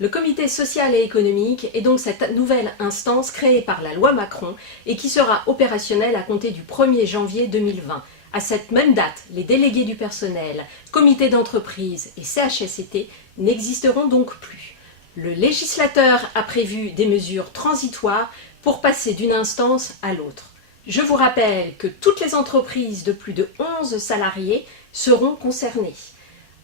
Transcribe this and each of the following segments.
Le comité social et économique est donc cette nouvelle instance créée par la loi Macron et qui sera opérationnelle à compter du 1er janvier 2020. À cette même date, les délégués du personnel, comités d'entreprise et CHSCT n'existeront donc plus. Le législateur a prévu des mesures transitoires pour passer d'une instance à l'autre. Je vous rappelle que toutes les entreprises de plus de 11 salariés seront concernées.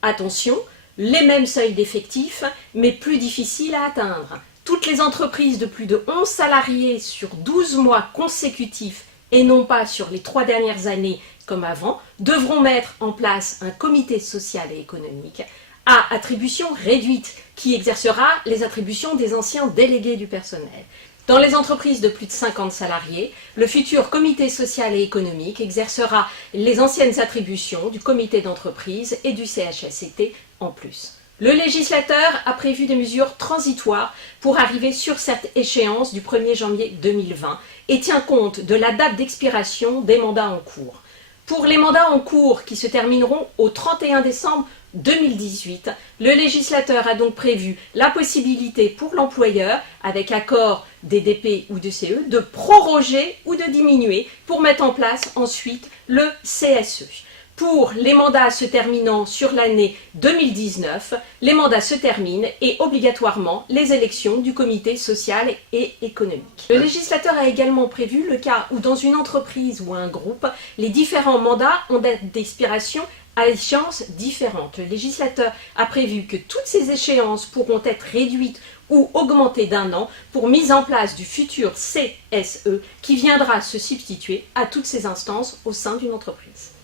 Attention, les mêmes seuils d'effectifs, mais plus difficiles à atteindre. Toutes les entreprises de plus de 11 salariés sur 12 mois consécutifs et non pas sur les 3 dernières années comme avant, devront mettre en place un comité social et économique à attribution réduite qui exercera les attributions des anciens délégués du personnel. Dans les entreprises de plus de 50 salariés, le futur comité social et économique exercera les anciennes attributions du comité d'entreprise et du CHSCT en plus. Le législateur a prévu des mesures transitoires pour arriver sur cette échéance du 1er janvier 2020 et tient compte de la date d'expiration des mandats en cours. Pour les mandats en cours qui se termineront au 31 décembre 2018, le législateur a donc prévu la possibilité pour l'employeur, avec accord des DP ou de CE, de proroger ou de diminuer pour mettre en place ensuite le CSE. Pour les mandats se terminant sur l'année 2019, les mandats se terminent et obligatoirement les élections du comité social et économique. Le législateur a également prévu le cas où dans une entreprise ou un groupe, les différents mandats ont date d'expiration à échéances différentes. Le législateur a prévu que toutes ces échéances pourront être réduites ou augmentées d'un an pour mise en place du futur CSE qui viendra se substituer à toutes ces instances au sein d'une entreprise.